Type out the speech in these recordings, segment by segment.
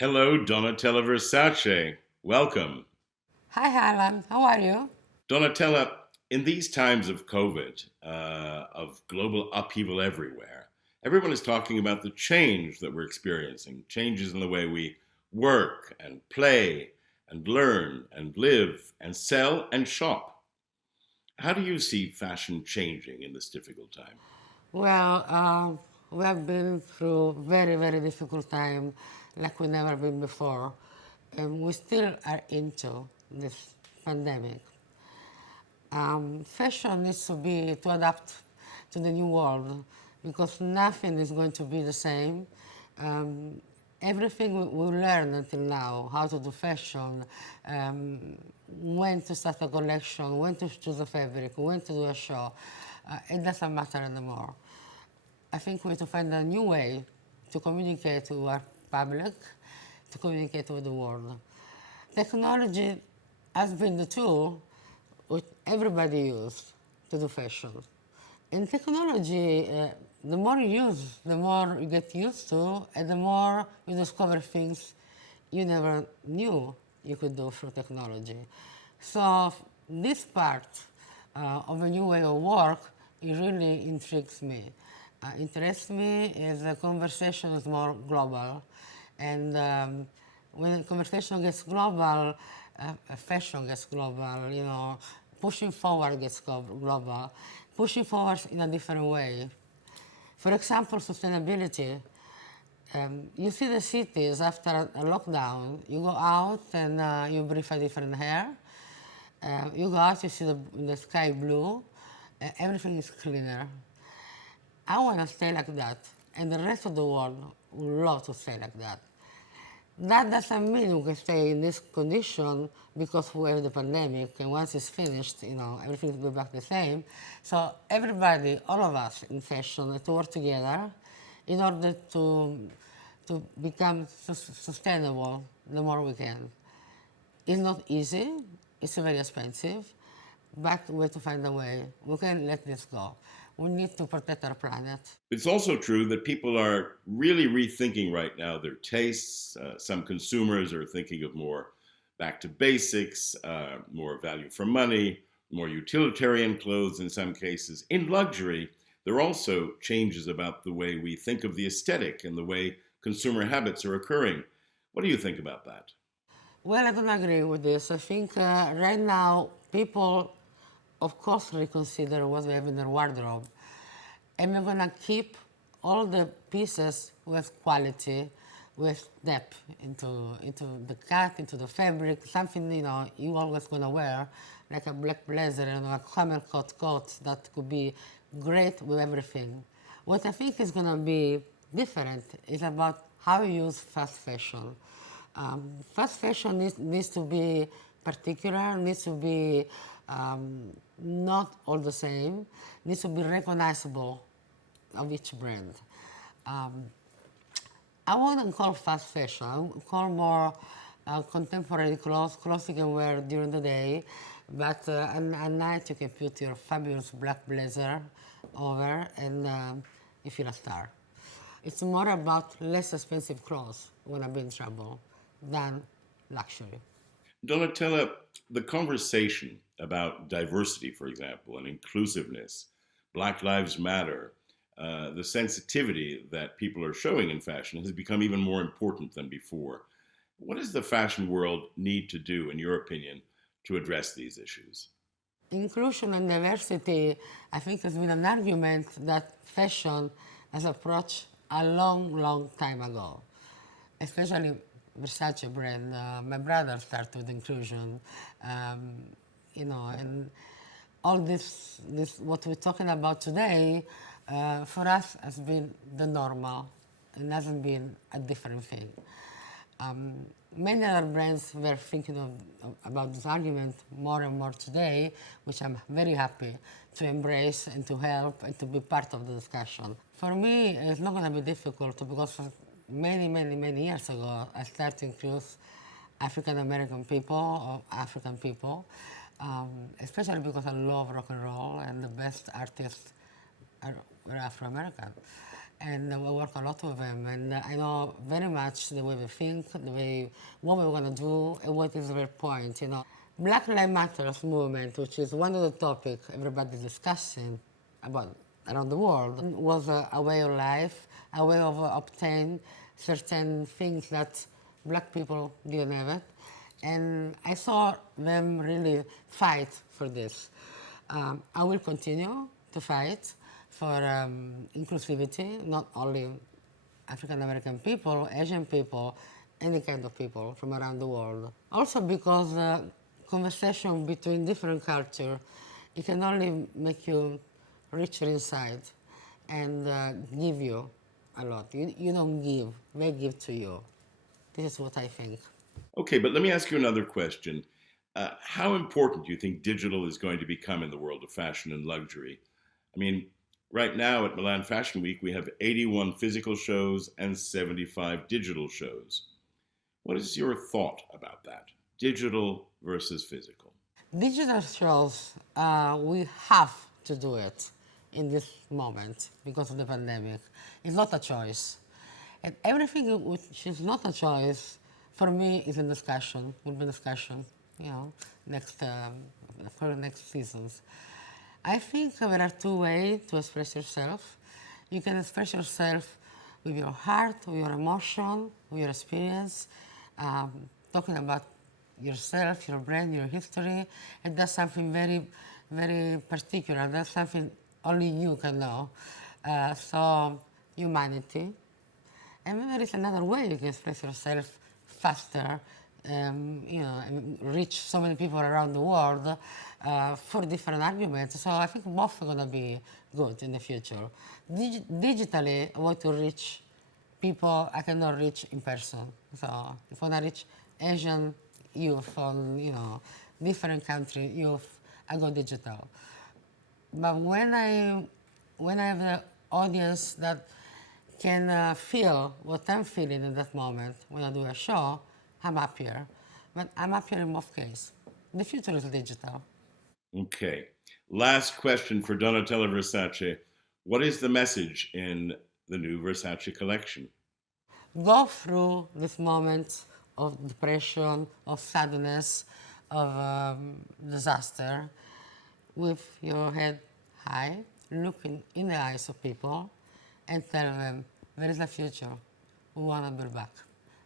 Hello, Donatella Versace. Welcome. Hi, Alan. How are you? Donatella, in these times of COVID, of global upheaval everywhere, everyone is talking about the change that we're experiencing, changes in the way we work and play and learn and live and sell and shop. How do you see fashion changing in this difficult time? Well, we have been through very, very difficult time like we never been before. And we still are into this pandemic. Fashion needs to adapt to the new world because nothing is going to be the same. Um, Everything we learned until now, how to do fashion, when to start a collection, when to choose a fabric, when to do a show, it doesn't matter anymore. I think we have to find a new way to communicate to our public, to communicate with the world. Technology has been the tool which everybody uses to do fashion. In technology, the more you use, the more you get used to, and the more you discover things you never knew you could do through technology. So this part of a new way of work, it really intrigues me. Interests me is the conversation is more global, and when the conversation gets global, fashion gets global. Pushing forward gets global, pushing forward in a different way. For example, sustainability. You see the cities after a lockdown, you go out and you breathe a different air. You go out, you see the sky blue, everything is cleaner. I want to stay like that, and the rest of the world would love to stay like that. That doesn't mean we can stay in this condition because we have the pandemic, and once it's finished, everything will be back the same. So everybody, all of us in fashion, have to work together in order to become sustainable the more we can. It's not easy, it's very expensive, but we have to find a way. We can't let this go. We need to protect our planet. It's also true that people are really rethinking right now their tastes. Some consumers are thinking of more back to basics, more value for money, more utilitarian clothes in some cases. In luxury, there are also changes about the way we think of the aesthetic and the way consumer habits are occurring. What do you think about that? Well, I don't agree with this. I think right now people, of course, reconsider what they have in their wardrobe. And we're going to keep all the pieces with quality, with depth into the cut, into the fabric, something you always going to wear, like a black blazer and a camel coat that could be great with everything. What I think is going to be different is about how you use fast fashion. Fast fashion needs to be particular, needs to be not all the same, needs to be recognizable of each brand. Um, I wouldn't call fast fashion. I would call more contemporary clothes you can wear during the day, but at night you can put your fabulous black blazer over and you feel a star. It's more about less expensive clothes when I'm in trouble than luxury. Donatella, the conversation about diversity, for example, and inclusiveness, Black Lives Matter, the sensitivity that people are showing in fashion has become even more important than before. What does the fashion world need to do, in your opinion, to address these issues? Inclusion and diversity, I think, has been an argument that fashion has approached a long, long time ago, especially Versace brand. My brother started with inclusion, um, and all this what we're talking about today, for us has been the normal, and hasn't been a different thing. Many other brands were thinking about this argument more and more today, which I'm very happy to embrace and to help and to be part of the discussion. For me, it's not going to be difficult because many, many, many years ago, I started to include African American people or African people, especially because I love rock and roll and the best artists are Afro American. and we work a lot with them, and I know very much the way they think, the way what we're gonna do, and what is their point. Black Lives Matter movement, which is one of the topics everybody's discussing about around the world, was a way of life, a way of obtain certain things that black people didn't have it. And I saw them really fight for this. I will continue to fight for inclusivity, not only African American people, Asian people, any kind of people from around the world. Also because conversation between different cultures, it can only make you richer inside and give you a lot. You don't give, they give to you. This is what I think. Okay, but let me ask you another question. How important do you think digital is going to become in the world of fashion and luxury? I mean, right now at Milan Fashion Week, we have 81 physical shows and 75 digital shows. What is your thought about that? Digital versus physical? Digital shows, we have to do it in this moment because of the pandemic. It's not a choice. And everything which is not a choice, for me, is a discussion, will be discussion, for the next seasons. I think there are two ways to express yourself. You can express yourself with your heart, with your emotion, with your experience, talking about yourself, your brand, your history, and that's something very, very particular. That's something only you can know. So, humanity. And then there is another way you can express yourself faster, and reach so many people around the world for different arguments. So I think both are going to be good in the future. Digitally, I want to reach people I cannot reach in person. So if I want to reach Asian youth from different country youth, I go digital. But when I have the audience that can feel what I'm feeling in that moment when I do a show, I'm happier. But I'm happier in both cases. The future is digital. Okay. Last question for Donatella Versace. What is the message in the new Versace collection? Go through this moment of depression, of sadness, of disaster with your head high, looking in the eyes of people and tell them there is a future. We want to be back.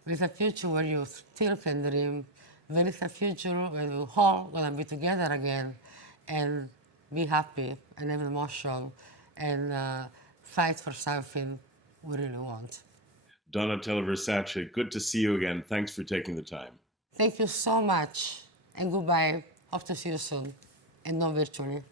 There is a future where you still can dream. There is a future where we all going to be together again and be happy and have emotion and fight for something we really want. Donatella Versace, good to see you again. Thanks for taking the time. Thank you so much and goodbye. Hope to see you soon and not virtually.